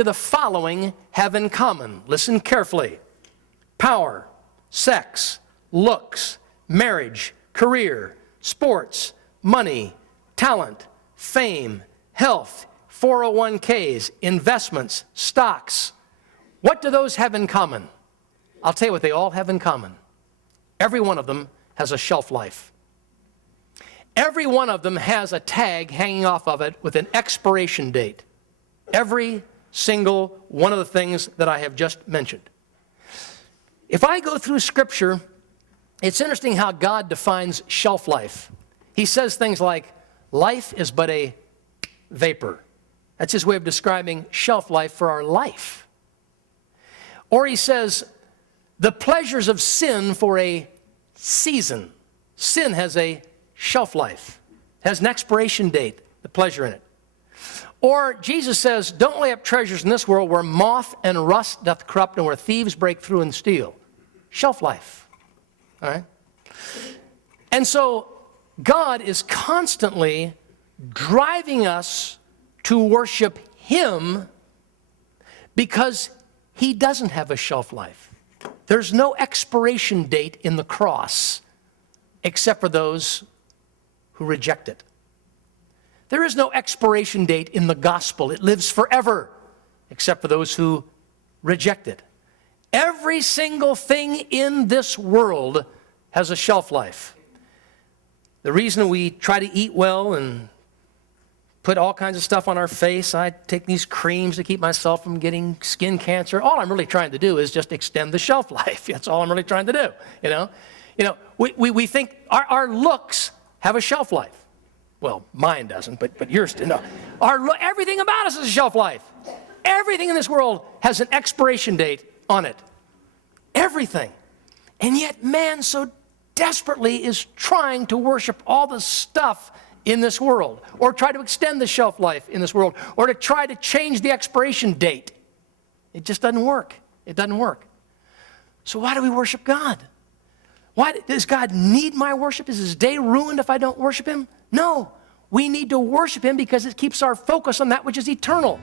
do the following have in common? Listen carefully. Power, sex, looks, marriage, career, sports, money, talent, fame, health, 401ks, investments, stocks. What do those have in common? I'll tell you what they all have in common. Every one of them has a shelf life. Every one of them has a tag hanging off of it with an expiration date. Every single one of the things that I have just mentioned. If I go through Scripture, it's interesting how God defines shelf life. He says things like, life is but a vapor. That's his way of describing shelf life for our life. Or he says, the pleasures of sin for a season. Sin has a shelf life. It has an expiration date, the pleasure in it. Or Jesus says, don't lay up treasures in this world where moth and rust doth corrupt and where thieves break through and steal. Shelf life. All right? And so God is constantly driving us to worship Him because He doesn't have a shelf life. There's no expiration date in the cross except for those who reject it. There is no expiration date in the gospel. It lives forever except for those who reject it. Every single thing in this world has a shelf life. The reason we try to eat well and put all kinds of stuff on our face, I take these creams to keep myself from getting skin cancer. All I'm really trying to do is just extend the shelf life. That's all I'm really trying to do, you know. We think our looks have a shelf life. Well, mine doesn't, but yours do. No. Everything about us has a shelf life. Everything in this world has an expiration date on it. Everything. And yet man so desperately is trying to worship all the stuff in this world, or try to extend the shelf life in this world, or to try to change the expiration date. It just doesn't work. It doesn't work. So why do we worship God? Why does God need my worship? Is His day ruined if I don't worship Him? No. We need to worship Him because it keeps our focus on that which is eternal.